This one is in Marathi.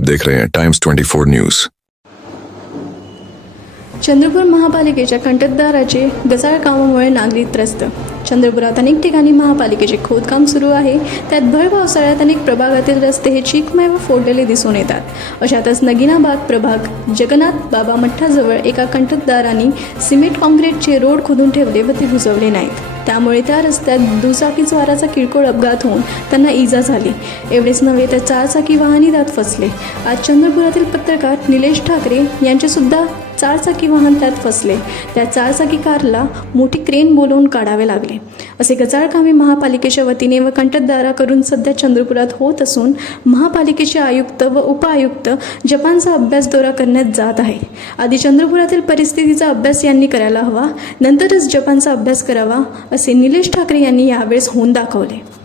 देख रहे हैं टाइम्स 24 न्यूज चंद्रपूर महापालिकेच्या कंटकदाराचे गसाळ कामामुळे नागरिक त्रस्त. चंद्रपुरात अनेक ठिकाणी महापालिकेचे खोदकाम सुरू आहे. त्यात भर पावसाळ्यात अनेक प्रभागातील रस्ते हे चिकमय व फोडलेले दिसून येतात. अशातच नगिनाबाग प्रभाग जगन्नाथ बाबा मठ्ठाजवळ एका कंटकदारांनी सिमेंट काँक्रीटचे रोड खोदून ठेवले व ते बुजवले नाहीत. त्यामुळे त्या रस्त्यात दुचाकी स्वाराचा किरकोळ अपघात होऊन त्यांना इजा झाली. एवढेच नव्हे तर चारचाकी वाहनही त्यात फसले. आज चंद्रपुरातील पत्रकार निलेश ठाकरे यांचे सुद्धा चारचाकी वाहन त्यात फसले. त्या चारचाकी कारला मोठी क्रेन बोलवून काढावे लागले. असे गजाळकामे महापालिकेच्या वतीने व कंटकदाराकडून सध्या चंद्रपुरात होत असून महापालिकेचे आयुक्त व उपआयुक्त जपानचा अभ्यास दौरा करण्यात जात आहे. आधी चंद्रपुरातील परिस्थितीचा अभ्यास यांनी करायला हवा. नंतरच जपानचा अभ्यास करावा असे निलेश ठाकरे यांनी यावेळेस होऊन दाखवले.